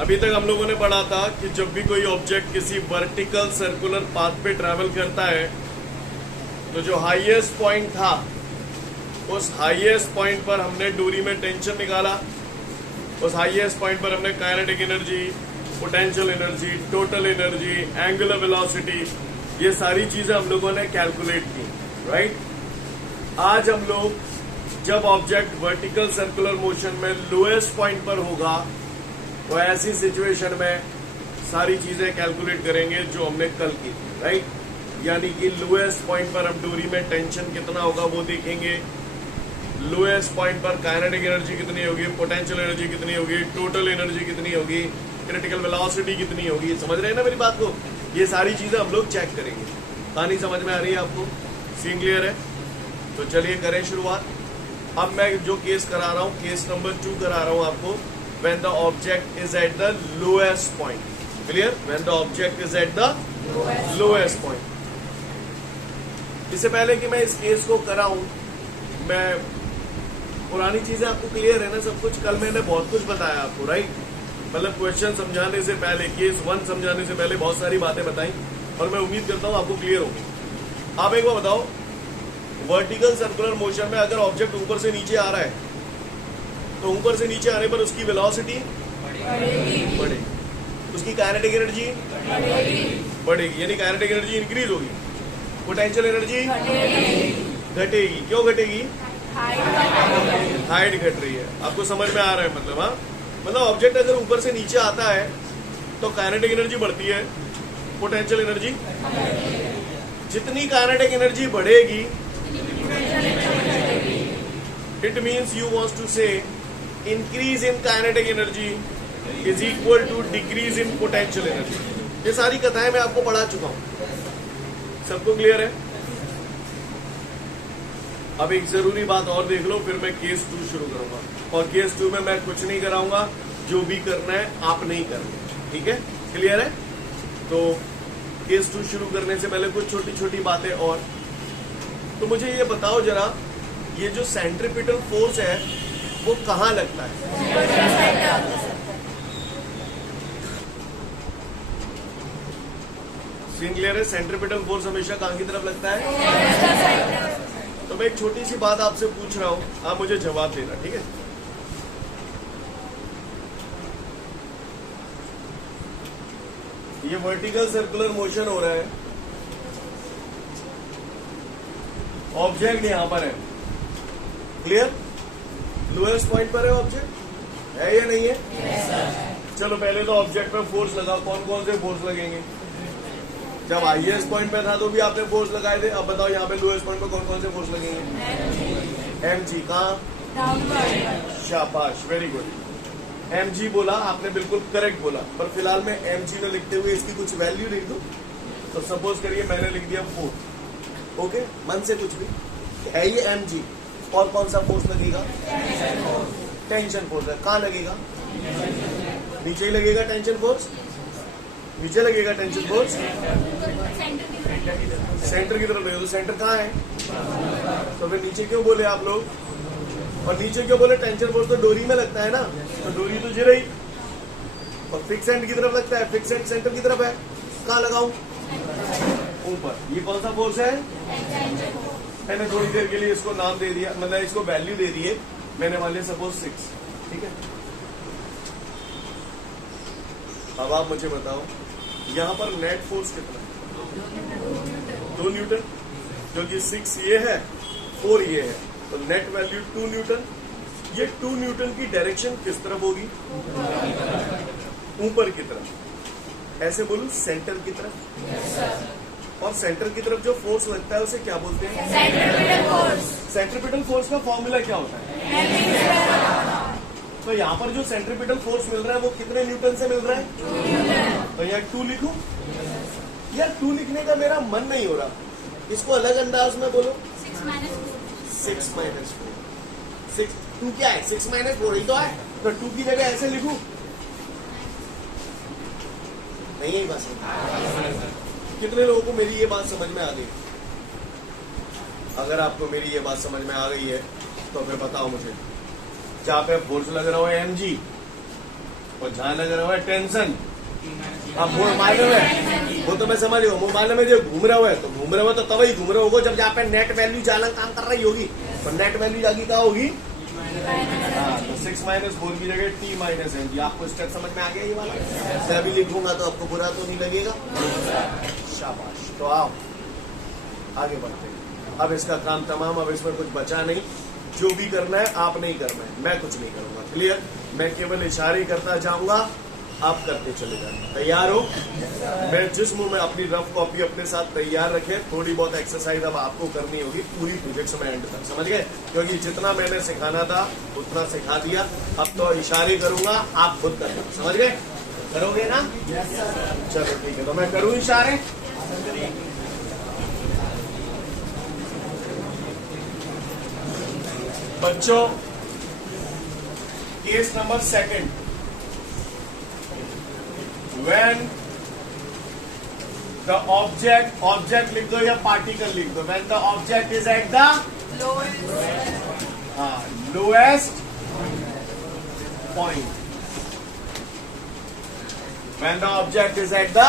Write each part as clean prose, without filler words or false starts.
अभी तक हम लोगों ने पढ़ा था कि जब भी कोई ऑब्जेक्ट किसी वर्टिकल सर्कुलर पाथ पे ट्रैवल करता है तो जो हाईएस्ट पॉइंट था उस हाईएस्ट पॉइंट पर हमने दूरी में टेंशन निकाला, उस हाईएस्ट पॉइंट पर हमने kinetic energy, potential energy, total energy, angular velocity, ये सारी चीजें हम लोगों ने कैलकुलेट की, राइट। आज हम लोग जब ऑब्जेक्ट वर्टिकल सर्कुलर मोशन में लोएस्ट पॉइंट पर होगा तो ऐसी सिचुएशन में सारी चीजें कैलकुलेट करेंगे जो हमने कल की थी, राइट। यानी कि लोएस्ट पॉइंट पर हम दूरी में टेंशन कितना होगा वो देखेंगे, लोएस्ट पॉइंट पर काइनेटिक एनर्जी कितनी होगी, पोटेंशियल एनर्जी कितनी होगी, टोटल एनर्जी कितनी होगी, क्रिटिकल वेलोसिटी कितनी होगी। समझ रहे हैं ना मेरी बात को? ये सारी चीजें हम लोग चेक करेंगे। कहानी समझ में आ रही है आपको? सीन क्लियर है? तो चलिए करें शुरुआत। अब मैं जो केस करा रहा हूं, केस नंबर 2 करा रहा हूं आपको। When the object is at the lowest point. Clear? When the object is at the lowest point. इससे पहले कि मैं इस केस को कराऊं, मैं पुरानी चीजें आपको क्लियर है ना सब कुछ? कल मैंने बहुत कुछ बताया आपको, राइट। मतलब क्वेश्चन समझाने से पहले, केस 1 समझाने से पहले बहुत सारी बातें बताई और मैं उम्मीद करता हूं आपको क्लियर होगी। आप एक बार बताओ, वर्टिकल सर्कुलर मोशन में अगर ऑब्जेक्ट ऊपर से नीचे आ रहा है तो ऊपर से नीचे आने पर उसकी वेलोसिटी बढ़ेगी, उसकी काइनेटिक एनर्जी बढ़ेगी, यानी काइनेटिक एनर्जी इंक्रीज होगी, पोटेंशियल एनर्जी घटेगी। क्यों घटेगी? हाइट घट रही है। आपको समझ में आ रहा है मतलब? हाँ, मतलब ऑब्जेक्ट अगर ऊपर से नीचे आता है तो काइनेटिक एनर्जी बढ़ती है, पोटेंशियल एनर्जी, जितनी काइनेटिक एनर्जी बढ़ेगी it means you wants to say increase in kinetic energy is equal to decrease in potential energy। ये सारी कथाएं मैं आपको पढ़ा चुका हूं, सबको क्लियर है? अब एक जरूरी बात और देख लो, फिर मैं केस 2 शुरू करूंगा। और केस 2 में मैं कुछ नहीं कराऊंगा, जो भी करना है आप नहीं करना, ठीक है? क्लियर है? तो केस 2 शुरू करने से पहले कुछ छोटी छोटी बातें और। तो मुझे ये बताओ जरा, ये जो सेंट्रीपिटल फोर्स है वो कहाँ लगता है? सीन क्लियर है? सेंट्रीपिटल फोर्स हमेशा कहाँ की तरफ लगता है? तो मैं एक छोटी सी बात आपसे पूछ रहा हूं, आप मुझे जवाब देना, ठीक है? ये वर्टिकल सर्कुलर मोशन हो रहा है, ऑब्जेक्ट यहां पर है, क्लियर? लोएस्ट पॉइंट पर है ऑब्जेक्ट, है या नहीं है? yes, चलो पहले तो ऑब्जेक्ट पे फोर्स लगाओ। कौन कौन से फोर्स लगेंगे? जब हाईएस्ट पॉइंट पे था तो भी आपने फोर्स लगाए थे, अब बताओ यहाँ पे लोएस्ट पॉइंट पे कौन कौन से फोर्स लगेंगे? mg। कहाँ? शाबाश, वेरी गुड। mg बोला आपने, बिल्कुल करेक्ट बोला। पर फिलहाल मैं mg में लिखते हुए इसकी कुछ वैल्यू लिख दूं तो सपोज करिए मैंने लिख दिया 4, ओके? मन से कुछ भी है ये mg। और कौन सा फोर्स लगेगा? टेंशन फोर्स है। कहाँ लगेगा? नीचे ही लगेगा टेंशन फोर्स, नीचे लगेगा टेंशन फोर्स, सेंटर की तरफ लगेगा। तो सेंटर कहाँ है? तो फिर नीचे क्यों बोले आप लोग? और नीचे क्यों बोले? टेंशन फोर्स तो डोरी में लगता है ना, तो डोरी तो रही और फिक्स एंड की तरफ लगता है, फिक्स एंड सेंटर की तरफ है। कहाँ लगाऊं? ऊपर। ये कौन सा फोर्स है? मैंने थोड़ी देर के लिए इसको नाम दे दिया, मतलब इसको वैल्यू दे दी है, मैंने मान लिया सपोज 6, ठीक है? अब आप मुझे बताओ यहाँ पर नेट फोर्स कितना है? 2 न्यूटन, क्योंकि 6 ये है, 4 ये है, तो नेट वैल्यू 2 न्यूटन। ये 2 न्यूटन की डायरेक्शन किस तरफ होगी? ऊपर की तरफ। ऐसे बोलूं, सेंटर की तरफ। yes, और सेंटर की तरफ जो फोर्स लगता है उसे क्या बोलते हैं? Centripetal force. सेंट्रीपिटल फोर्स का फॉर्मूला क्या होता है? तो यहाँ पर जो सेंट्रीपिटल फोर्स मिल रहा है वो कितने न्यूटन से मिल रहा है? तो यहाँ 2 लिखूं? यार 2 लिखने का मेरा मन नहीं हो रहा, इसको अलग अंदाज में बोलो। 6 माइनस 4। 2 क्या है? 6 माइनस 4 ही तो है, तो 2 की जगह ऐसे लिखूं? नहीं यही बात। कितने लोगों को मेरी ये बात समझ में आ गई? अगर आपको मेरी ये बात समझ में आ गई है तो फिर बताओ मुझे। जहाँ पे फोर्स लग रहा हो mg, और जहां लग रहा है टेंशन, अब वो मालूम है, वो तो मैं समझ रहा हूँ, वो मालूम है जो घूम रहा है तो घूम रहा है तो तभी घूम रहा होगा जब जहाँ पे नेट वैल्यू चालन काम कर रही होगी, तो नेट वैल्यू जागी क्या होगी? हाँ, तो 6 - 4 की जगह t - m। आपको स्टेप समझ में आ गया ये वाला? ऐसे अभी लिखूंगा तो आपको बुरा तो नहीं लगेगा? शाबाश। तो आओ आगे बढ़ते हैं। अब इसका काम तमाम, अब इसमें कुछ बचा नहीं। जो भी करना है आप नहीं करना है, मैं कुछ नहीं करूंगा। क्लियर? मैं केवल इशारे करता जाऊंगा, आप करते चले जाएंगे। तैयार हो? मैं जिस मुंह में अपनी रफ कॉपी अपने साथ तैयार रखे, थोड़ी बहुत एक्सरसाइज अब आपको करनी होगी पूरी प्रोजेक्ट में एंड तक, समझ गए? क्योंकि जितना मैंने सिखाना था उतना सिखा दिया, अब तो इशारे करूंगा, आप खुद करना। समझ गए? करोगे ना? चलो ठीक है, तो मैं करूं इशारे। बच्चों, case number 2, when the object लिख दो या पार्टिकल लिख दो, when the object is at the lowest point, when the object is at the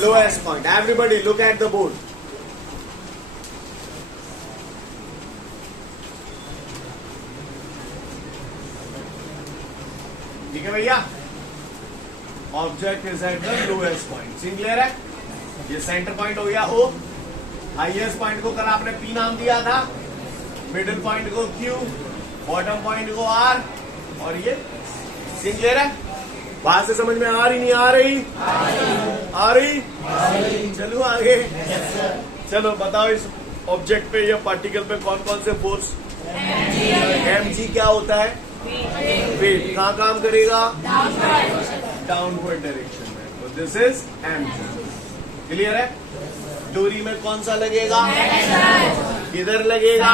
lowest point, everybody look at the board. ठीक है भैया? Object is at the lowest point. Scene clear है? ये सेंटर पॉइंट हो गया O, highest point को कल आपने P नाम दिया था, मिडिल पॉइंट को Q, बॉटम पॉइंट को R, और ये सीन क्लियर है? बात से समझ में आ रही नहीं आ रही? आ रही? चलो आगे। चलो बताओ इस ऑब्जेक्ट पे या पार्टिकल पे कौन कौन से फोर्स? mg क्या होता है? वेट। कहाँ काम करेगा? डाउनवर्ड डायरेक्शन में, तो दिस इज mg। क्लियर है? डोरी में कौन सा लगेगा? किधर लगेगा?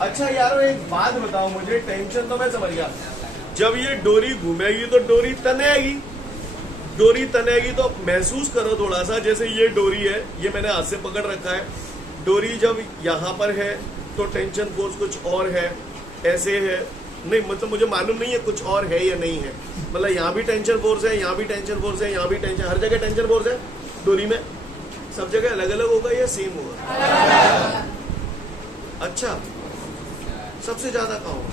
अच्छा यारो एक बात बताओ मुझे, टेंशन तो मैं समझ गया, जब ये डोरी घूमेगी तो डोरी तनेगी, डोरी तनेगी तो महसूस करो थोड़ा सा, जैसे ये डोरी है, ये मैंने हाथ से पकड़ रखा है, डोरी जब यहाँ पर है तो टेंशन फोर्स कुछ और है, ऐसे है नहीं, मतलब मुझे मालूम नहीं है कुछ और है या नहीं है, मतलब यहाँ भी टेंशन फोर्स है, यहाँ भी टेंशन फोर्स है, यहाँ भी टेंशन, हर जगह टेंशन फोर्स है डोरी में, सब जगह अलग अलग होगा या सेम होगा? अच्छा, सबसे ज्यादा कहाँ होगा?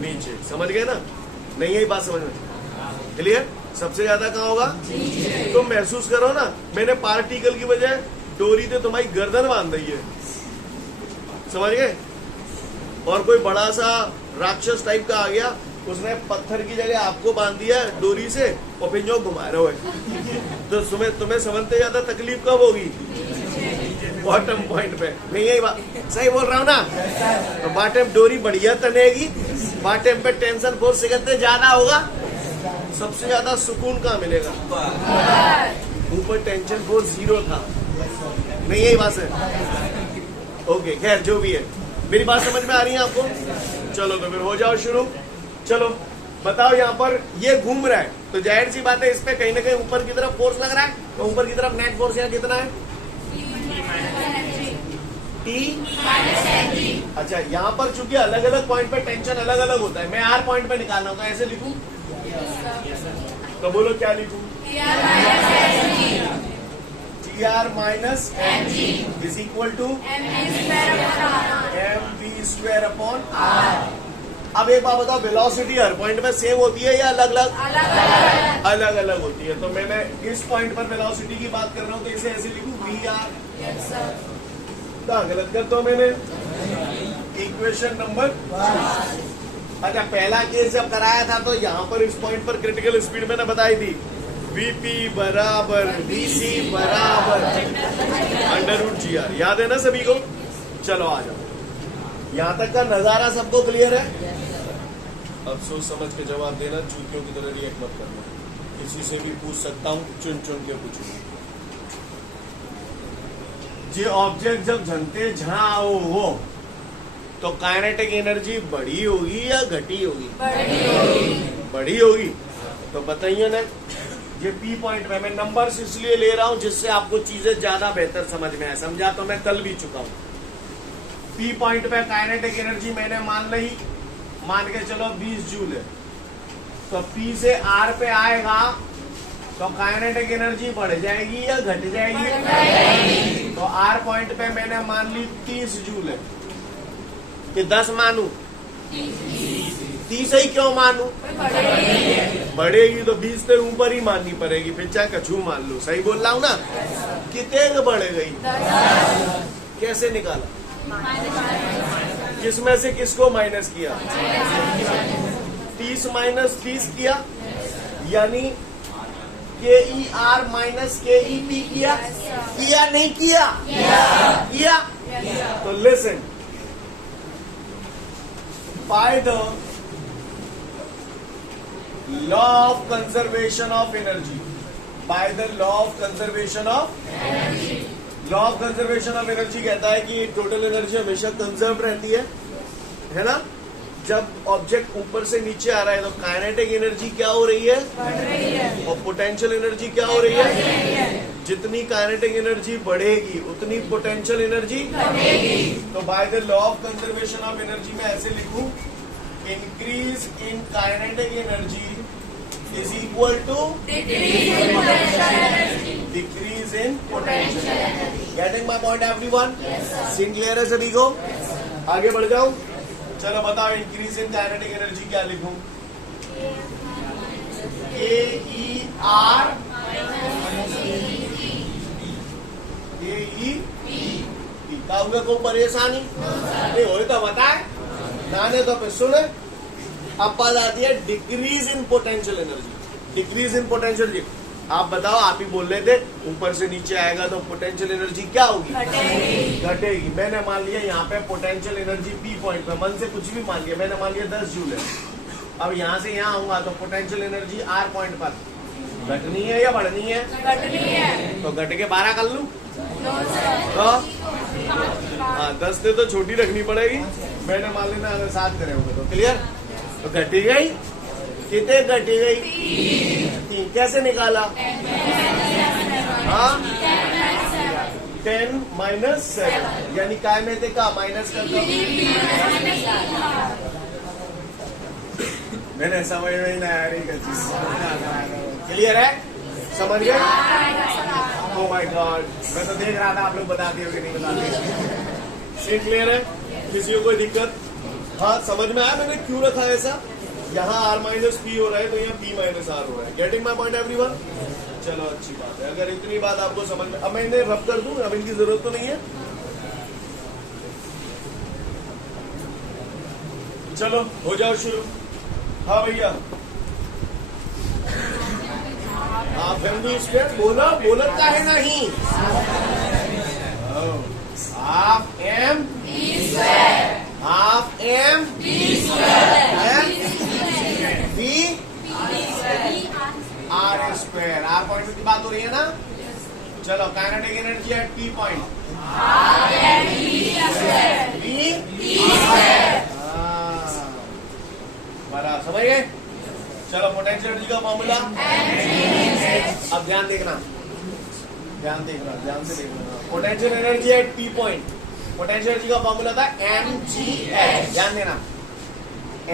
नीचे। समझ गए ना? नहीं है बात समझ में? क्लियर? सबसे ज्यादा कहाँ होगा? तो महसूस करो ना, मैंने पार्टिकल की बजाय डोरी से तुम्हारी गर्दन बांध दी है, समझ गए? और कोई बड़ा सा राक्षस टाइप का आ गया, उसने पत्थर की जगह आपको बांध दिया डोरी से और फिर जो घुमा रहे हो, तो तुम्हें समझते ज्यादा तकलीफ कब होगी? बॉटम पॉइंट पे। नहीं यही बात सही बोल रहा हूँ ना? तो बॉटम डोरी बढ़िया तनेगी, बॉटम पे टेंशन फोर्स सिकते ज्यादा होगा, सबसे ज्यादा सुकून कहाँ मिलेगा? ऊपर टेंशन फोर्स 0 था। नहीं यही बात है? ओके, खैर जो भी है, मेरी बात समझ में आ रही है आपको? चलो तो फिर हो जाओ शुरू। चलो बताओ, यहाँ पर ये घूम रहा है तो जाहिर सी बात है इस पे कहीं ना कहीं ऊपर की तरफ फोर्स लग रहा है, तो ऊपर की तरफ नेट फोर्स यहाँ कितना है? T - अच्छा, यहाँ पर चूंकि अलग अलग पॉइंट पे टेंशन अलग अलग होता है, मैं R पॉइंट पे निकालना होगा, ऐसे लिखूं? तो बोलो क्या लिखूं? TR - mg is equal to mv²/r। अब एक बात बताओ, वेलोसिटी हर पॉइंट में सेम होती है या अलग अलग? अलग अलग होती है। तो मैं इस पॉइंट पर वेलोसिटी की बात कर रहा हूँ तो इसे ऐसे लिखूं VR। गलत करता हूं मैंने? Equation number. अच्छा, पहला केस जब कराया था तो यहाँ पर इस पॉइंट पर क्रिटिकल स्पीड मैंने बताई थी, VP = DC = √GR। याद है ना सभी को? चलो आ जाओ, यहाँ तक का नजारा सबको क्लियर है? अब सोच समझ के जवाब देना, चूतियों की तरह रिएक्ट मत करना, किसी से भी पूछ सकता हूँ, चुन चुन के पूछूंगा। ये ऑब्जेक्ट जब झनते जहां हो तो काइनेटिक एनर्जी बढ़ी होगी या घटी होगी? बढ़ी होगी। तो बताइए ना, ये P पॉइंट में मैं नंबर्स इसलिए ले रहा हूं जिससे आपको चीजें ज्यादा बेहतर समझ में आए। समझा तो मैं कल भी चुका हूं। P पॉइंट पे काइनेटिक एनर्जी मैंने मान ली, मान के चलो 20 जूल है। तो P से R पे आएगा तो काइनेटिक एनर्जी बढ़ जाएगी या घट जाएगी? तो R पॉइंट पे मैंने मान ली 30 जूल है कि 10 मानू? 30 ही क्यों मानू? बढ़ेगी तो 20 से ऊपर ही माननी पड़ेगी, फिर चाहे कछू मान लो। सही बोल रहा हूँ ना? कितने बढ़े गई? कैसे निकाला? किसमें से किसको माइनस किया? 30 माइनस 30 किया, यानी KER माइनस KEP किया? किया नहीं किया? किया। तो listen, bye the law of conservation of energy, bye the law of conservation of energy, law of conservation of energy कहता है कि टोटल एनर्जी हमेशा कंजर्व रहती है ना? जब ऑब्जेक्ट ऊपर से नीचे आ रहा है तो काइनेटिक एनर्जी क्या हो रही है? बढ़ रही है। और पोटेंशियल एनर्जी क्या हो रही है? जितनी काइनेटिक एनर्जी बढ़ेगी उतनी पोटेंशियल एनर्जी बढ़ेगी। तो by the law of conservation of energy में ऐसे लिखूं, increase in kinetic energy is equal to decrease in potential energy. Getting my point everyone? Scene clear है सभी को? आगे बढ़ जाऊं? चलो बताओ, इंक्रीज इन काइनेटिक एनर्जी क्या लिखूं? KER KEP। कोई परेशानी नहीं हो तो बताए, नाने तो फिर सुने। अब बात आती है decrease in potential energy. Decrease in potential, आप बताओ, आप ही बोल रहे थे ऊपर से नीचे आएगा तो पोटेंशियल एनर्जी क्या होगी? घटेगी। मैंने मान लिया यहाँ पे पोटेंशियल एनर्जी P पॉइंट पे, मन से कुछ भी मान लिया, मैंने मान लिया 10 जूल है। अब यहाँ से यहाँ आऊंगा तो पोटेंशियल एनर्जी R पॉइंट पर घटनी है या बढ़नी है? घटनी है। तो घट के 12 कर लूं? हाँ, 10 से तो छोटी रखनी पड़ेगी। मैंने मान लेना अगर 7 करे होंगे तो क्लियर। तो घटी गई, कितने घटी गई? 3। कैसे निकाला? हाँ, 10 माइनस 7, यानी काय में थे का माइनस कर दो। मैंने समझ में ही ना आ रही चीज। क्लियर है? समझ गए? ओह माय गॉड, मैं तो देख रहा था आप लोग बताते हो कि नहीं बताते। सीन क्लियर है? किसी को कोई दिक्कत? हाँ, समझ में आया मैंने क्यों रखा है ऐसा? यहाँ R माइनस P हो रहा है तो यहाँ P माइनस R हो रहा है। Getting my point everyone? चलो अच्छी बात है। अगर इतनी बात आपको समझ में, अब मैं इन्हें रब कर दूं, अब इनकी जरूरत तो नहीं है। चलो हो जाओ शुरू। हाँ भैया, आप फैमिली स्टेट बोला का है नहीं? Half M V R square. R point की बात हो रही है ना? चलो, kinetic energy at P point बड़ा समझ गए? चलो, पोटेंशियल एनर्जी का फॉर्मूला। अब ध्यान देखना, ध्यान से देखना। Potential energy eight P point, potential energy का फॉर्मूला था mgh। ध्यान देना,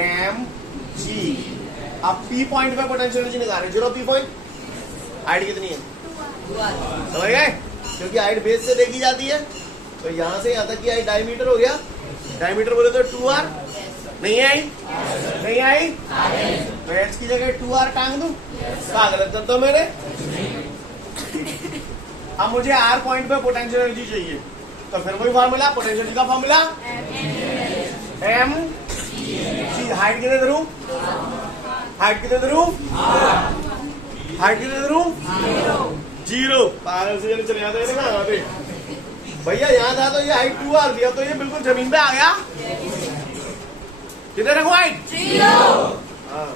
mg। अब P पॉइंट पे पोटेंशियल एनर्जी निकाल रहे, 0 P पॉइंट। हाइट कितनी है? समझ गए? क्योंकि हाइट बेस से देखी जाती है, तो यहाँ से यहाँ तक की हाइट डायमीटर हो गया। डायमीटर बोले तो 2r। नहीं आई? नहीं आई? तो h की जगह 2r टांग दूं? क्या गलत करता हूं मैंने? अब मुझे R पॉइंट पे पोटेंशियल एनर्जी चाहिए, तो फिर वही फॉर्मूला, पोटेंशियल एनर्जी का फॉर्मूला m। हाइट कितने धरूं? हाइट कितने धरूं? हाइट कितने धरूं? 0। पागल से चले जाते हैं ना पे भैया। यहाँ था तो ये हाइट 2r दिया, तो ये बिल्कुल जमीन पे आ गया। कितने रखो हाइट? 0। हाँ,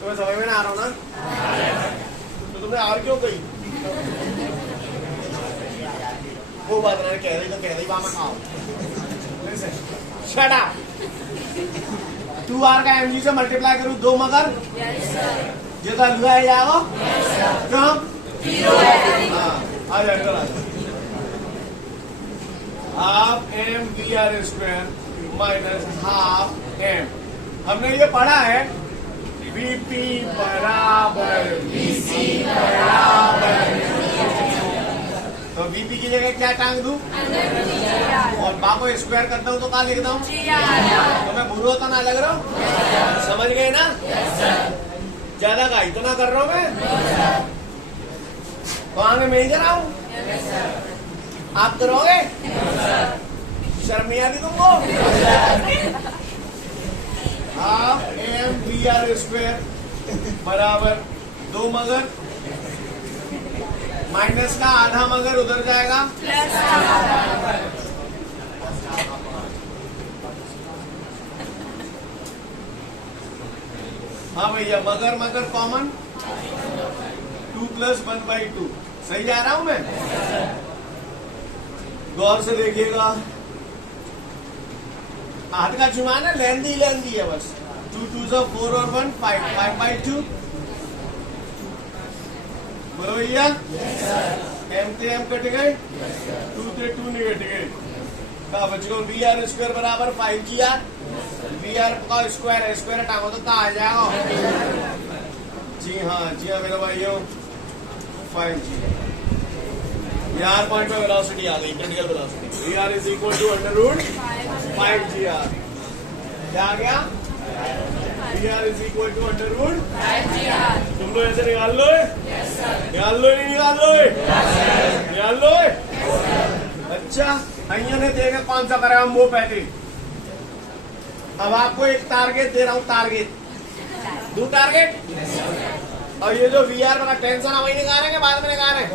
तुम्हें समझ में ना आ रहा हूँ ना? तो तुमने R क्यों कही? वो बात ना, कह रही बात मत आओ। Shut up. 2r का mg से मल्टीप्लाई करूँ 2 मगर ये तो लुआ है जाओ। क्यों? 0 है। हाँ, आ जाएगा। Half m v r square minus half m हमने ये पढ़ा है VP बराबर VC बराबर, तो VP की जगह क्या टांग दूं और बा को स्क्वायर करता हूँ तो क्या लिखता हूँ? तो मैं बुरा तो ना लग रहा हूँ? समझ गए ना? ज्यादा का इतना कर रहा हूँ मैं, तो आगे मैं ही करा हूँ, आप करोगे? शर्म नहीं आती तुमको? Half M V R square बराबर 2 मगर माइनस का आधा मगर उधर जाएगा हाँ भैया, मगर मगर कॉमन 2 + 1/2। सही जा रहा हूं मैं? गौर से देखिएगा, हाथ का चुमान है, लेंदी है बस। 2 2 4 और 1 5 5/2। बोलो भैया, एम से एम कट गए, 2 से 2 नहीं कट गए, क्या बच गया? वी आर स्क्वायर बराबर 5GR, वी आर का स्क्वायर स्क्वायर हटाओ तो क्या आ जाएगा? जी हाँ मेरे भाइयों, 5G। यार पॉइंट पे वेलोसिटी आ गई, critical velocity. V R is equal to √5GR। क्या आ गया? V R is equal to √5GR। तुम लोग ऐसे निकाल लो, निकाल लो, नहीं निकाल लो, निकाल लो। अच्छा, अइया ने देखे कौन सा करेगा वो पहले। अब आपको एक टारगेट दे रहा हूँ, टारगेट 2 टारगेट, और ये जो वी आर वाला टेंशन अब वही निकालेंगे, बाद में निकालेंगे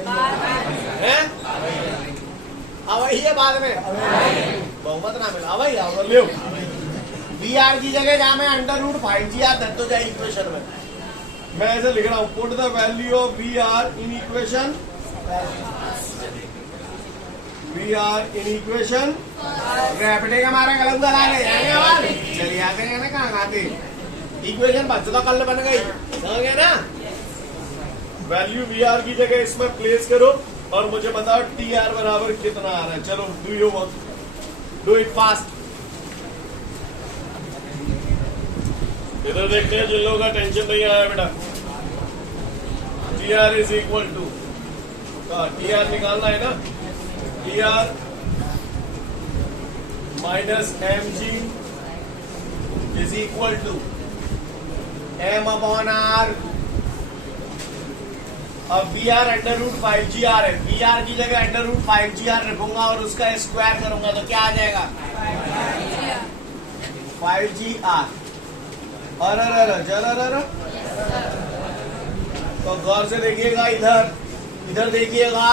हैं? अब वही है, बाद में बहुमत ना मिला भाई। अब ले वी आर की जगह जहाँ मैं √5GR धर तो जाए इक्वेशन में, मैं ऐसे लिख रहा हूँ, put the value of V R in equation, V R in equation. रैपिडे का हमारा कलम का लाने जाएंगे अब, चलिए आते हैं ना, कहाँ आते? इक्वेशन बच्चों कल बन गई, समझ गए ना? वैल्यू वी आर की जगह इसमें प्लेस करो और मुझे बताओ टी आर बराबर कितना आ रहा है। चलो do you work, do it fast. इधर देखते हैं जिन लोगों का टेंशन नहीं आया बेटा। T R is equal to, T R निकालना है ना, T R minus mg is equal to m/r। अब वी आर √5GR है, वी आर की जगह √5GR रखूंगा और उसका स्क्वायर करूंगा तो क्या आ जाएगा? 5GR। और तो गौर से देखिएगा, इधर देखिएगा,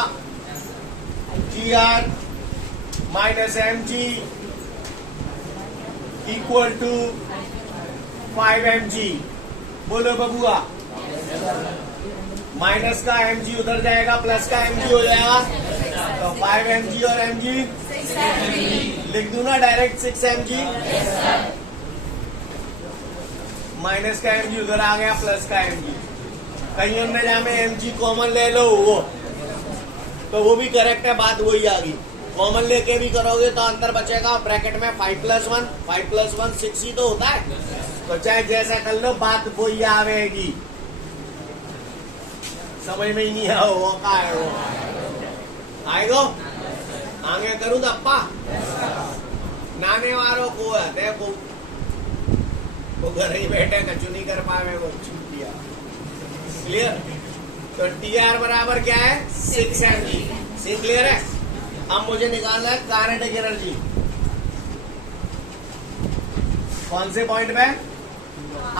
GR minus mg equal to 5mg। बोलो बबुआ, माइनस का mg उधर जाएगा, प्लस का mg हो जाएगा, तो 5mg और mg लिख दूं ना डायरेक्ट? 6mg। माइनस का mg उधर आ गया, प्लस का mg। कहीं हमने जहाँ में mg कॉमन ले लो वो, तो वो भी करेक्ट है, बात वही आ गई। कॉमन लेके भी करोगे तो अंतर बचेगा, ब्रैकेट में 5 + 1, 5 + 1 6 ही तो होता है, तो चाहे जैसा कर लो बात वही आवेगी। समझ में ही नहीं है वो का है वो आएगो आगे करूँ तो अप्पा नाने वालों को है, देखो वो घर ही बैठे कचू नहीं कर पाए, वो छूट दिया। क्लियर? तो टी आर बराबर क्या है? 6mg। सी क्लियर है? अब मुझे निकालना है काइनेटिक एनर्जी। कौन से पॉइंट पे?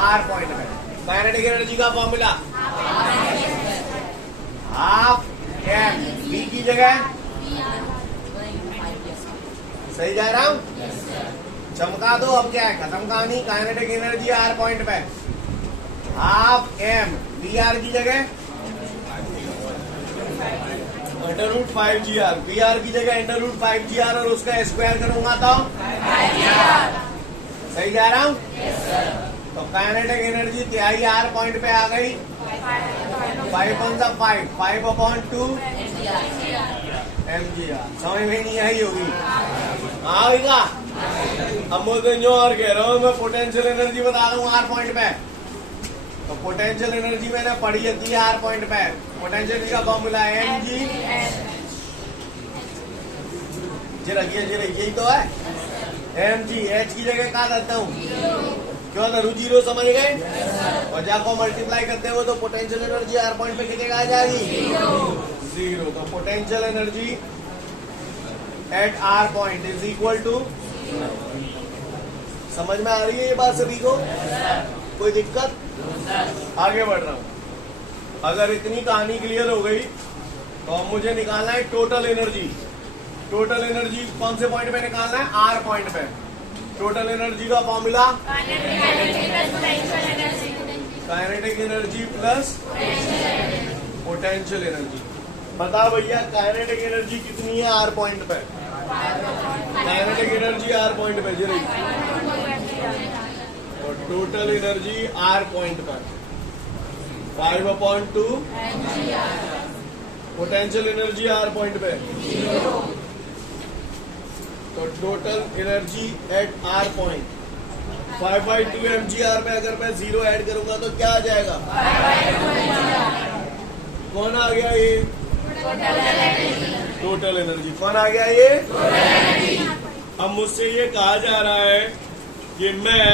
आर पॉइंट पे। काइनेटिक एनर्जी का फॉर्मूला हाफ एम बी की जगह, सही जा रहा हूं? चमका दो, अब क्या है, खत्म कहानी। काइनेटिक एनर्जी आर पॉइंट पे हाफ एम बी आर की जगह √5GR, बी आर की जगह √5GR और उसका स्क्वायर करूंगा तो सही जा रहा हूं? तो काइनेटिक एनर्जी तिहाई आर पॉइंट पे आ गई, 5/2 mgr। समझ में नहीं आई होगी? हाँ अब मुझे जो और कह रहा हूँ, मैं पोटेंशियल एनर्जी बता रहा हूँ आर पॉइंट पे। तो पोटेंशियल एनर्जी मैंने पढ़ी होती है आर पॉइंट पे। पोटेंशियल एनर्जी का फॉर्मूला है mg। यही तो है mg। h की जगह कहा देता हूँ, क्यों धरू जीरो, समझ गए? और जब को मल्टीप्लाई करते हो तो पोटेंशियल एनर्जी आर पॉइंट पे कितने आ जाएगी? जीरो। तो potential energy at R point is equal to, समझ में आ रही है ये बात सभी को? कोई दिक्कत? आगे बढ़ रहा हूं। अगर इतनी कहानी क्लियर हो गई तो अब मुझे निकालना है टोटल एनर्जी। टोटल एनर्जी कौन से पॉइंट पे निकालना है? आर पॉइंट पे। टोटल एनर्जी का formula kinetic energy plus potential energy. बता भैया काइनेटिक एनर्जी कितनी है आर पॉइंट पे? काइनेटिक एनर्जी आर पॉइंट पे जी, और टोटल एनर्जी आर पॉइंट पर 5/2। पोटेंशियल एनर्जी आर पॉइंट पे, तो total energy at R point 5/2 mgr में अगर मैं जीरो ऐड करूंगा तो क्या आ जाएगा? कौन आ गया ये? Total energy. कौन आ गया ये? अब मुझसे ये कहा जा रहा है कि मैं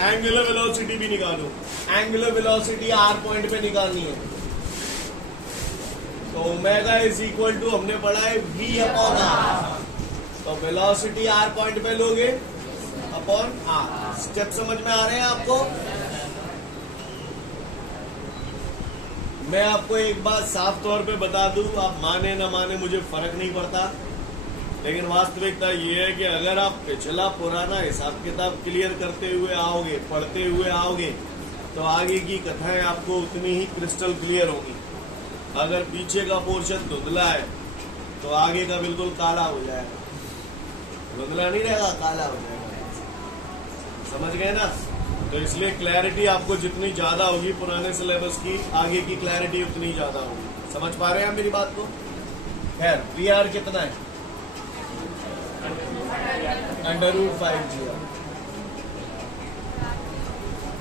एंगुलर वेलोसिटी भी निकालूं। एंगुलर वेलोसिटी आर पॉइंट पे निकालनी है। तो ओमेगा इज इक्वल टू हमने पढ़ा है v/r। तो वेलोसिटी आर पॉइंट पे लोगे अपॉन आर। स्टेप समझ में आ रहे हैं आपको? मैं आपको एक बात साफ तौर पे बता दूं, आप माने ना माने मुझे फर्क नहीं पड़ता, लेकिन वास्तविकता ये है कि अगर आप पिछला पुराना हिसाब किताब क्लियर करते हुए आओगे, पढ़ते हुए आओगे, तो आगे की कथाएं आपको उतनी ही क्रिस्टल क्लियर होगी। अगर पीछे का पोर्शन धुंधला है तो आगे का बिल्कुल काला हो जाएगा। धुंधला नहीं रहेगा, काला हो जाएगा। समझ गए ना? तो इसलिए क्लैरिटी आपको जितनी ज्यादा होगी पुराने सिलेबस की, आगे की क्लैरिटी उतनी ज्यादा होगी। समझ पा रहे हैं आप मेरी बात को? खैर, PR कितना है? √5g।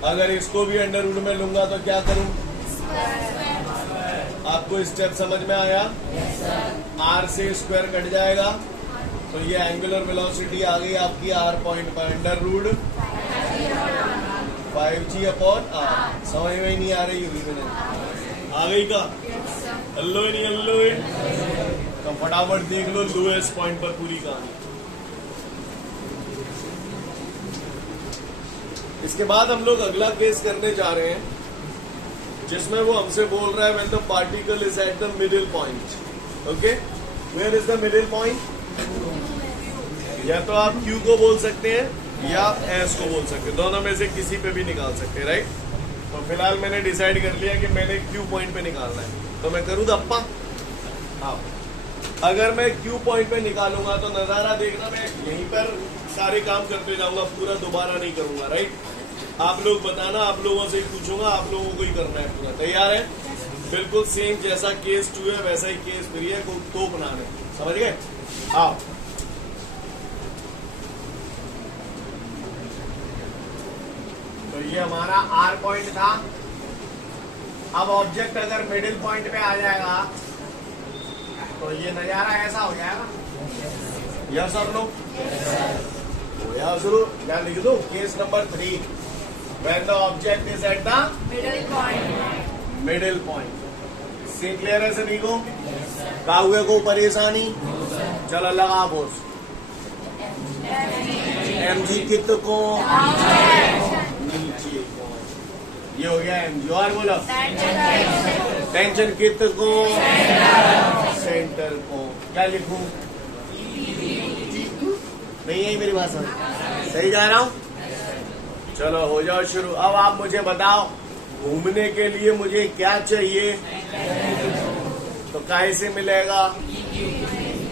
अगर इसको भी √ में लूंगा तो क्या करूं? आपको स्टेप समझ में आया? R से स्क्वायर कट जाएगा, तो ये एंगुलर वेलोसिटी आ गई आपकी आर पॉइंट पर √5g/r। समझ में ही नहीं आ रही होगी मैंने? आ गई का? हल्लो ही नहीं हल्लो ही। तो फटाफट देख लो लोएस्ट पॉइंट पर पूरी कहानी। इसके बाद हम लोग अगला केस करने जा रहे हैं, जिसमें वो हमसे बोल रहा है when the particle is at the middle point. Okay, where is the middle point? या तो आप Q को बोल सकते हैं या आप S को बोल सकते हैं, दोनों में से किसी पे भी निकाल सकते हैं, राइट? तो फिलहाल मैंने डिसाइड कर लिया कि मैंने Q पॉइंट पे निकालना है, तो मैं करूँ धप्पा? हाँ। अगर मैं Q पॉइंट पे निकालूंगा तो नजारा देखना, मैं यहीं पर सारे काम करते जाऊंगा, पूरा दोबारा नहीं करूंगा, राइट? आप लोग बताना, आप लोगों से ही पूछूंगा, आप लोगों को ही करना है पूरा। तैयार है? बिल्कुल सेम जैसा केस 2 है वैसा ही केस 3 है, तो बनाने। समझ गए? आओ। तो ये हमारा R पॉइंट था। अब ऑब्जेक्ट अगर मिडिल पॉइंट पे आ जाएगा तो ये नजारा ऐसा हो जाएगा। यस और नो? या शुरू या लिख दो case number 3, when the object is at the middle point. See clear है सभी को? काहुए को परेशानी? चलो लगा बोस। mg कित को नीचे को, ये हो गया mg। और बोलो टेंशन कित को सेंटर को। क्या लिखूं? नहीं है मेरी भाषा? सही जा रहा हूं? चलो हो जाओ शुरू। अब आप मुझे बताओ, घूमने के लिए मुझे क्या चाहिए? तो काहे से मिलेगा?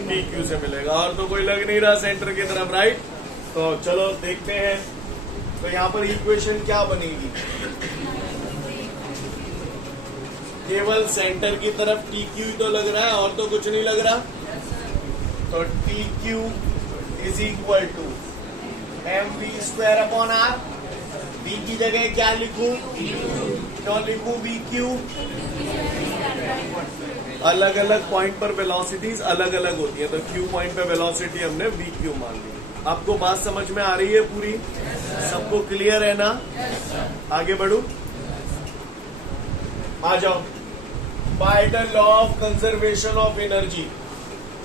PQ से मिलेगा। और तो कोई लग नहीं रहा सेंटर की तरफ, राइट? तो चलो देखते हैं। तो यहाँ पर इक्वेशन क्या बनेगी? केवल सेंटर की तरफ TQ तो लग रहा है, और तो कुछ नहीं लग रहा। तो TQ is equal to M V square upon R. V की जगह क्या लिखूं? क्यों लिखूं वी क्यू? अलग अलग पॉइंट पर वेलोसिटीज अलग अलग होती है, तो क्यू पॉइंट पे वेलोसिटी हमने वी क्यू मान ली। आपको बात समझ में आ रही है पूरी? सबको क्लियर है ना? आगे बढ़ू, आ जाओ। Bye the law of conservation of energy,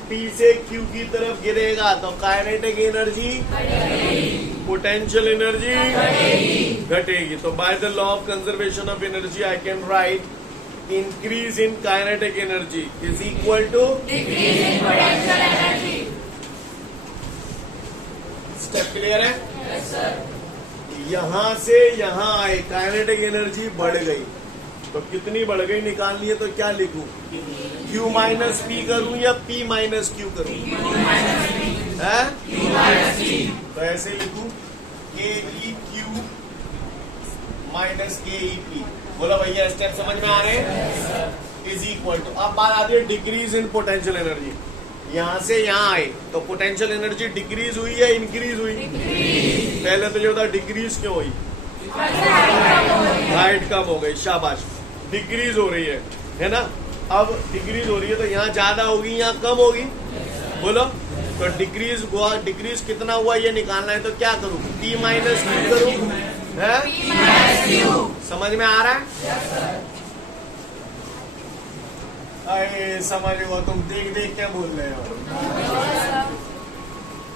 P से क्यू की तरफ गिरेगा तो काइनेटिक एनर्जी, पोटेंशियल एनर्जी घटेगी। तो by the law of conservation of energy I can write increase in kinetic energy is equal to decrease in potential energy. Step clear है? Yes, sir. यहां से यहां आए काइनेटिक एनर्जी बढ़ गई, तो कितनी बढ़ गई निकालनी है, तो क्या लिखूं? Q माइनस पी करूं या P माइनस क्यू करूं? है? तो ऐसे लिखूं के ई क्यू माइनस के ई पी। बोलो भैया, स्टेप समझ में आ रहे हैं? इज इक्वल टू, अब बात आती है डिक्रीज इन पोटेंशियल एनर्जी। यहां से यहां आए तो पोटेंशियल एनर्जी डिक्रीज हुई या इंक्रीज हुई? पहले तो जो था डिक्रीज क्यों हुई? हाइट कम हो गई, शाबाश। डिक्रीज हो रही है ना? अब डिक्रीज हो रही है तो यहाँ ज्यादा होगी, यहाँ कम होगी। बोलो, तो डिक्रीज हुआ, डिक्रीज कितना हुआ ये निकालना है, तो क्या करूं? P माइनस क्यू करूं? है? समझ में आ रहा है? अरे समझ गो, तुम देख देख क्या बोल रहे हो।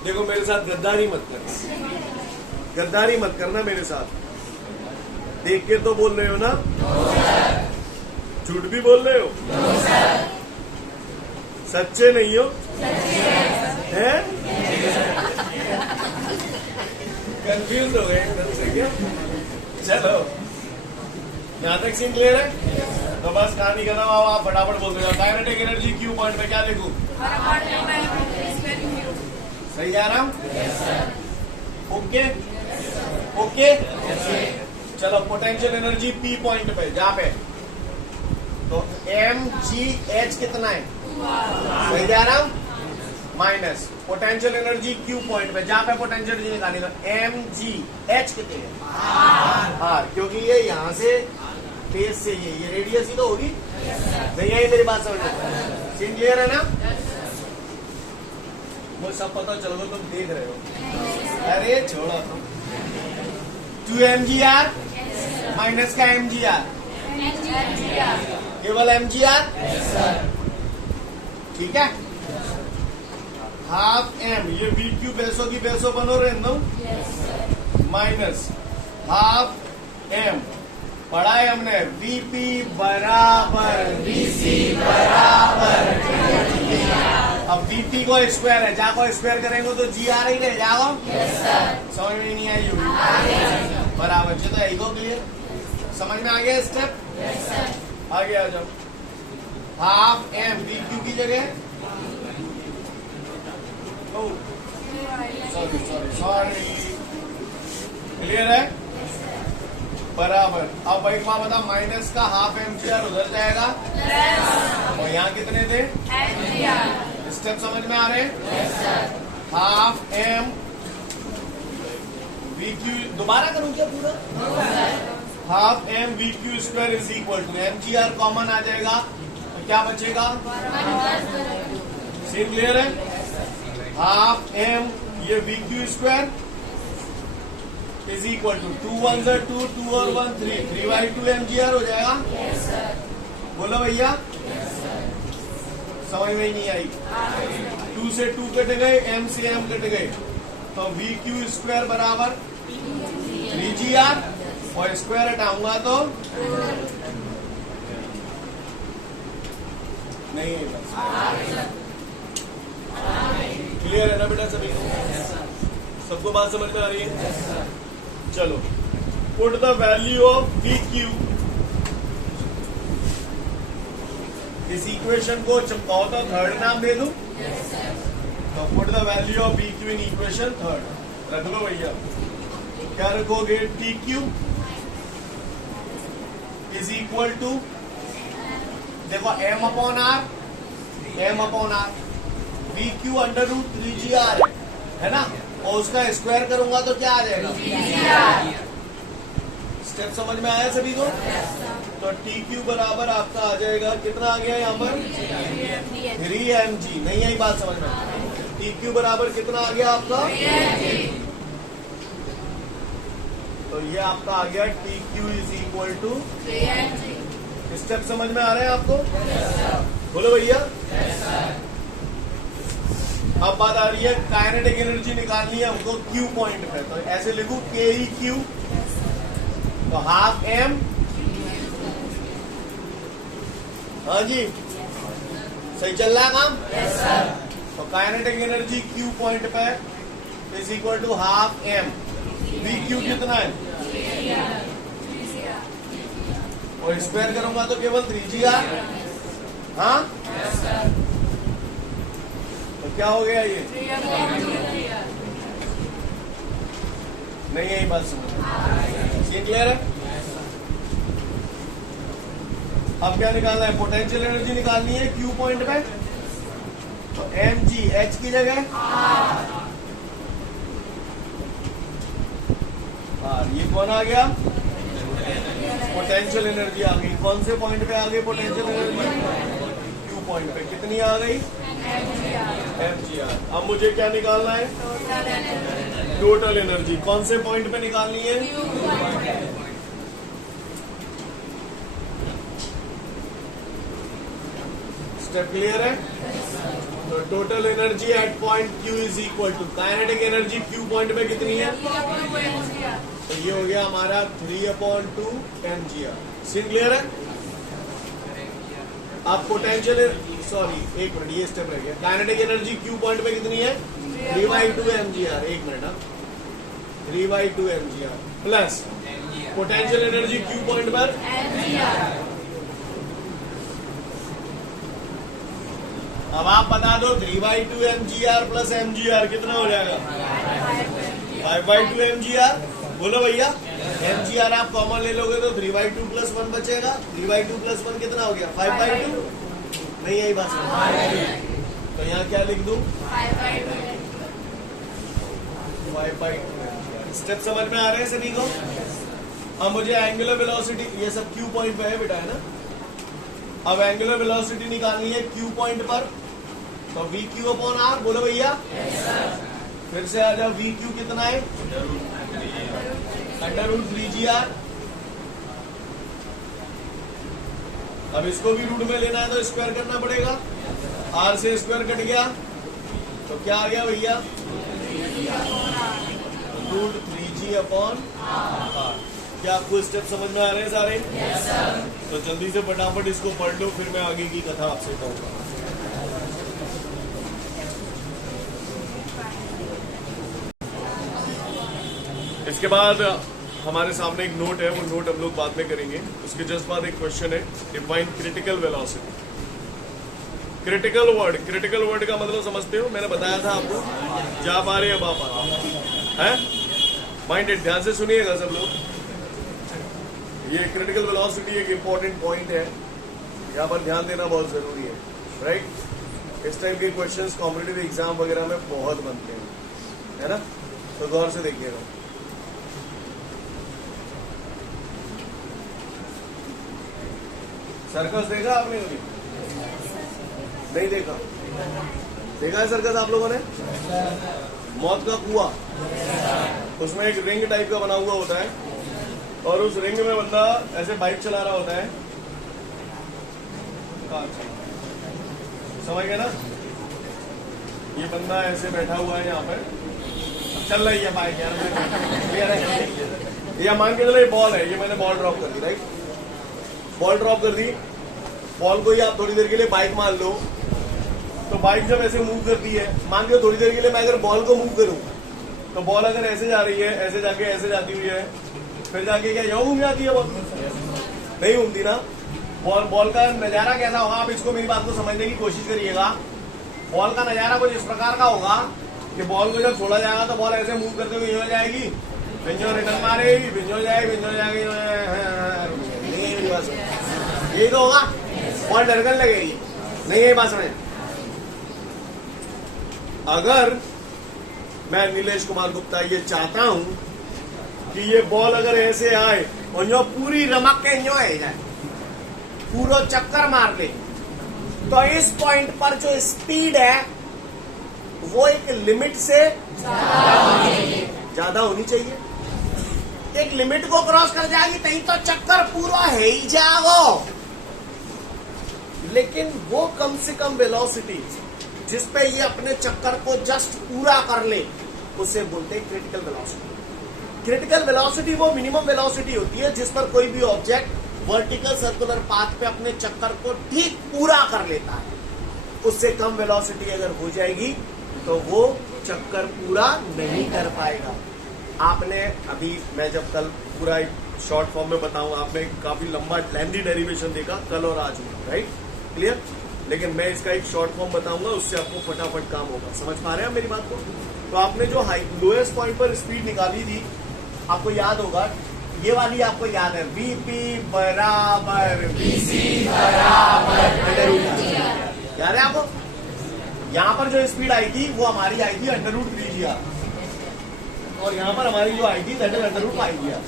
देखो मेरे साथ गद्दारी मत करना, गद्दारी मत करना मेरे साथ। देख के तो बोल रहे हो ना? झूठ भी बोल रहे हो? सच्चे नहीं हो? हैं? कंफ्यूज हो गए एकदम से क्या? चलो, यहाँ तक सीन क्लियर है? तो बस कहानी खत्म। आप फटाफट बोल रहे हो काइनेटिक एनर्जी क्यू पॉइंट पे क्या लिखूं? सही जा रहा हूँ? Okay okay. चलो, पोटेंशियल एनर्जी पी पॉइंट पे, जहाँ पे तो एम जी एच कितना है? सही जा रहा हूँ? Minus potential energy Q point पे, जहाँ पे पोटेंशियल एनर्जी निकालनी, तो एम जी एच कितनी है? आर, क्योंकि ये यहाँ से फेस से ये रेडियस ही तो होगी। नहीं आई मेरी बात समझ में? सीन क्लियर है ना? मुझे सब पता चल गया, तुम देख रहे हो। अरे छोड़ो तुम। 2 mgr माइनस का mgr, केवल mgr, ठीक है? हाफ एम, ये वी क्यू पैसों की पैसों बनो रहे ना, माइनस हाफ एम। पढ़ा है हमने, वीपी बराबर वीसी बराबर। अब वीपी को स्क्वायर है, जा को स्क्वायर करेंगे तो जी आ रही रहे जाओ। समझ में नहीं आई होगी? बराबर जी, तो यही को क्लियर समझ में आ गया स्टेप? आगे आ जाओ। हाफ एम वी क्यू की जगह, सॉरी क्लियर है? बराबर। अब एक बात बता, माइनस का हाफ एमजीआर उधर जाएगा और यहाँ कितने थे? स्टेप समझ में आ रहे हैं? हाफ एम वी क्यू, दोबारा करूं क्या पूरा? Half M V Q square is equal to MGR common आ जाएगा तो क्या बचेगा? सीन क्लियर है? हाफ एम ये V Q square is equal to 2 1 2, 2 और 1 3, 3/2 mgr हो जाएगा। बोलो भैया, समझ में ही नहीं आई? 2 से 2 कट गए, m से m कट गए, तो वी क्यू स्क्वायर बराबर 3gr, और स्क्वायर हटाऊंगा तो नहीं। क्लियर है ना बेटा सभी? सबको बात समझ में आ रही है? चलो, put the value of V Q, इस इक्वेशन को चमकाओ तो थर्ड नाम दे दूं? तो put the value of V Q in equation third रख लो भैया। क्या रखोगे? T Q is equal to, देखो m upon R, V Q under root 3gr है ना? और उसका स्क्वायर करूंगा तो क्या आ जाएगा? स्टेप समझ में आया सभी को? तो टी क्यू बराबर आपका आ जाएगा, कितना आ गया यहाँ पर? 3mg। नहीं यही बात समझ में? टी क्यू बराबर कितना आ गया आपका? तो ये आपका आ गया T Q is equal to. Step समझ में आ रहे हैं आपको? बोलो भैया। अब बात आ रही है काइनेटिक एनर्जी निकालनी है हमको क्यू पॉइंट पे, तो ऐसे लिखू के ई क्यू, तो हाफ एम। हाँ जी, सही चल रहा है काम? तो काइनेटिक एनर्जी क्यू पॉइंट पे is equal to half M. V Q कितना है? और स्क्वायर करूंगा तो केवल 3gr। हाँ, तो क्या हो गया ये? नहीं यही बात समझ, सीन क्लियर है? अब क्या निकालना है? पोटेंशियल एनर्जी निकालनी है क्यू पॉइंट पे, तो mg h की जगह ये कौन आ गया? पोटेंशियल एनर्जी आ गई। कौन से पॉइंट पे आ गई पोटेंशियल एनर्जी? क्यू पॉइंट पे। कितनी आ गई? mgr। अब मुझे क्या निकालना है? Total energy. कौन से पॉइंट पे निकालनी है? स्टेप क्लियर है? तो total energy at point Q is equal to kinetic energy Q point पे कितनी है? तो ये हो गया हमारा 3/2 mgr। सीन क्लियर है? अब पोटेंशियल, सॉरी एक मिनट, ये स्टेप रह गया। काइनेटिक एनर्जी क्यू पॉइंट पे कितनी है? 3/2 mgr। एक minute, 3/2 mgr plus potential energy Q point पर अब आप बता दो 3/2 mgr प्लस mgr कितना हो जाएगा? 5/2 mgr। बोलो भैया। mgr आप कॉमन ले लोगे तो 3/2 प्लस 1 बचेगा। 3/2 प्लस 1 कितना हो गया? 5/2। नहीं यही बात समझ। तो यहाँ क्या लिख दूं? 5/2। स्टेप समझ में आ रहे हैं सभी को? अब मुझे एंगुलर वेलोसिटी, ये सब क्यू पॉइंट पे है बेटा, है ना? अब एंगुलर वेलोसिटी निकालनी है क्यू पॉइंट पर, तो वी क्यू अपॉन आर। बोलो भैया। फिर से आ जाओ, वी क्यू कितना है? √3gr। अब इसको भी रूट में लेना है तो स्क्वायर करना पड़ेगा। आर से स्क्वायर कट गया तो क्या आ गया भैया? √3g upon are. क्या आपको स्टेप समझ में आ रहे हैं सारे? तो जल्दी से फटाफट इसको पढ़ लो, फिर मैं आगे की कथा आपसे कहूंगा। इसके बाद हमारे सामने एक नोट है, वो नोट हम लोग बाद में करेंगे। उसके जस्ट बाद एक क्वेश्चन है, define critical velocity. Critical word का मतलब समझते हो? मैंने बताया था आपको, जा पा रहे अब आप है माइंडेड। ध्यान से सुनिएगा सब लोग। ये क्रिटिकल वेलोसिटी एक इंपॉर्टेंट पॉइंट है, यहाँ पर ध्यान देना बहुत जरूरी है, राइट? इस टाइप के क्वेश्चंस कॉम्पिटिटिव एग्जाम वगैरह में बहुत बनते हैं, है ना? तो गौर से देखिएगा। सर्कस देखा आपने कभी? नहीं देखा? देखा है सर्कस आप लोगों ने? मौत का कुआं, उसमें एक रिंग टाइप का बना हुआ होता है और उस रिंग में बंदा ऐसे बाइक चला रहा होता है। समझ गए ना? ये बंदा ऐसे बैठा हुआ है यहाँ पे, चल रही है बाइक यार। ये मान के चलो ये बॉल है, ये मैंने बॉल ड्रॉप कर दी, राइट? बॉल ड्रॉप कर दी, बॉल को ही आप थोड़ी देर के लिए बाइक मान लो, तो बाइक जब ऐसे मूव करती है, मान लो थोड़ी देर के लिए मैं अगर बॉल को मूव करूं, तो बॉल अगर ऐसे जा रही है, ऐसे जाके ऐसे जाती हुई है, फिर जाके क्या यहाँ घूम जाती है बॉल? नहीं घूमती ना। बॉल का नजारा कैसा होगा, आप इसको मेरी बात को समझने की कोशिश करिएगा। बॉल का नजारा कुछ इस प्रकार का होगा कि बॉल को जब छोड़ा जाएगा तो बॉल ऐसे मूव करते हुए हो जाएगी, भिंजो रिटर्न मारेगी, भिंजो जाएगी, यही तो होगा। बॉल ढरकन लगेगी, नहीं यही बात समझ। अगर मैं नीलेश कुमार गुप्ता ये चाहता हूं कि ये बॉल अगर ऐसे आए और यो पूरी रमक के यो है जाए, पूरा चक्कर मार ले, तो इस पॉइंट पर जो स्पीड है वो एक लिमिट से ज्यादा होनी चाहिए। एक लिमिट को क्रॉस कर जाएगी तभी तो चक्कर पूरा है ही जाओ। लेकिन वो कम से कम वेलोसिटी जिसपे ये अपने चक्कर को जस्ट पूरा कर ले, उसे बोलते हैं क्रिटिकल वेलोसिटी। क्रिटिकल वेलोसिटी वो मिनिमम वेलोसिटी होती है जिस पर कोई भी ऑब्जेक्ट वर्टिकल सर्कुलर पाथ पे अपने चक्कर को ठीक पूरा कर लेता है। उससे कम वेलोसिटी अगर हो जाएगी तो वो चक्कर पूरा नहीं कर पाएगा। आपने अभी, मैं जब कल पूरा एक शॉर्ट फॉर्म में बताऊं, आपने काफी लंबा लेंथी डेरिवेशन देखा कल और आज में, राइट, क्लियर। लेकिन मैं इसका एक शॉर्ट फॉर्म बताऊंगा, उससे आपको फटाफट काम होगा। समझ पा रहे हैं मेरी बात को? तो आपने जो लोएस्ट पॉइंट पर स्पीड निकाली थी, आपको याद होगा, ये वाली आपको याद है, वीपी बराबर वीसी बराबर याद है आपको? यहाँ पर जो स्पीड आई थी वो हमारी आई थी √3GR, और यहाँ पर हमारी जो आई थी दैट इज √5GR।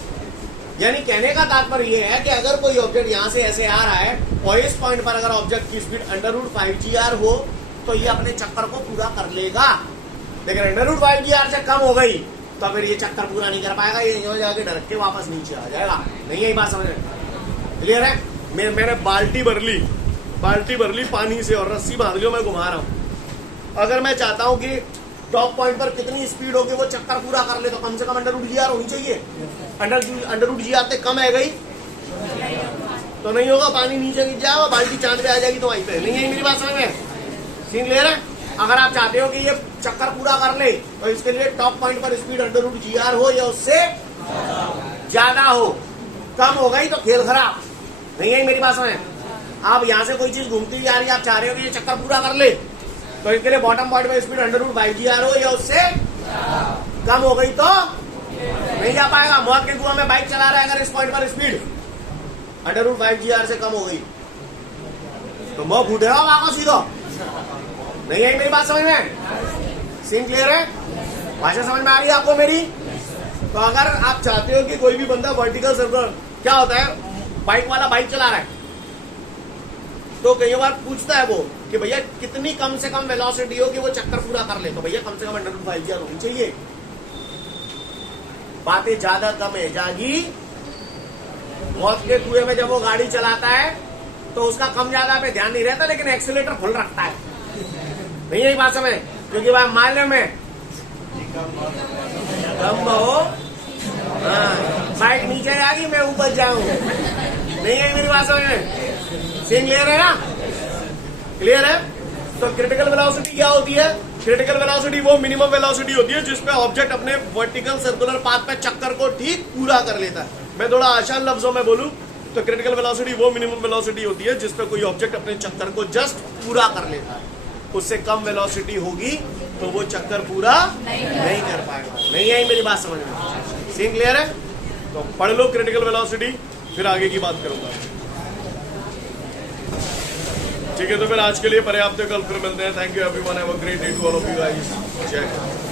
यानी कहने का तात्पर्य ये है कि अगर कोई ऑब्जेक्ट यहाँ से ऐसे आ रहा है और इस पॉइंट पर अगर ऑब्जेक्ट की स्पीड √5GR हो तो ये अपने चक्कर को पूरा कर लेगा। लेकिन √5GR से कम हो गई तो फिर ये चक्कर पूरा नहीं कर पाएगा, ये हो जाके ढरक के वापस नीचे आ जाएगा। नहीं, यही बात समझ में क्लियर है? मैंने बाल्टी भर ली पानी से और रस्सी बांध ली, मैं घुमा रहा हूँ। अगर मैं चाहता हूँ कि टॉप पॉइंट पर कितनी स्पीड होगी वो चक्कर पूरा कर ले, तो कम से कम √GR होनी चाहिए। √GR से कम है गई तो नहीं होगा, पानी नीचे गिर जाएगा, बाल्टी चांद पे आ जाएगी तो वहीं पे। नहीं है मेरी बात समझ में? सीन क्लियर है? अगर आप चाहते हो कि ये चक्कर पूरा कर ले तो इसके लिए टॉप पॉइंट पर स्पीड √GR हो या उससे ज्यादा हो। कम हो गई तो खेल खराब। नहीं है मेरी बात समझ? आप यहाँ से कोई चीज घूमती हुई आ रही है, आप चाह रहे हो कि ये चक्कर पूरा कर ले, तो इसके लिए बॉटम पॉइंट पर स्पीड √5GR हो या उससे कम हो गई तो नहीं जा पाएगा। मौत के कुआं में बाइक चला रहा है, अगर इस पॉइंट पर स्पीड √5GR से कम हो गई तो मैं फूटेगा वहां को सीधो। नहीं है मेरी बात समझ में? सीन क्लियर है? भाषा समझ में आ रही है आपको मेरी? तो अगर आप चाहते हो कि कोई भी बंदा वर्टिकल सर्कुलर, क्या होता है, बाइक वाला बाइक चला रहा है तो कई बार पूछता है वो कि भैया कितनी कम से कम वेलोसिटी हो कि वो चक्कर पूरा कर ले, तो भैया कम से कम √5GR होनी चाहिए। बातें ज्यादा कम है जागी। मौत के कुएं में जब वो गाड़ी चलाता है तो उसका कम ज्यादा पे ध्यान नहीं रहता, लेकिन एक्सीलेटर फुल रखता है। नहीं यही बात समझ? क्योंकि वह मालूम है कम हो, बाइक नीचे जाएगी, मैं ऊपर जाऊं। नहीं है मेरी बात समझ में? सीन क्लियर है ना? क्लियर है? तो क्रिटिकल वेलोसिटी क्या होती है? क्रिटिकल वेलोसिटी वो मिनिमम वेलोसिटी होती है जिसपे ऑब्जेक्ट अपने वर्टिकल सर्कुलर पाथ पे चक्कर को ठीक पूरा कर लेता है। मैं थोड़ा आसान लफ्जों में बोलूं तो क्रिटिकल वेलोसिटी वो मिनिमम वेलोसिटी होती है जिसपे कोई ऑब्जेक्ट अपने चक्कर को जस्ट पूरा कर लेता है। उससे कम वेलोसिटी होगी तो वो चक्कर पूरा नहीं कर पाएगा। नहीं है मेरी बात समझ में? सीन क्लियर है? तो पढ़ लो क्रिटिकल वेलोसिटी, फिर आगे की बात करूंगा। ठीक है, तो फिर आज के लिए पर्याप्त है, कल फिर मिलते हैं। Thank you everyone, have a great day to all of you guys. जय हिंद।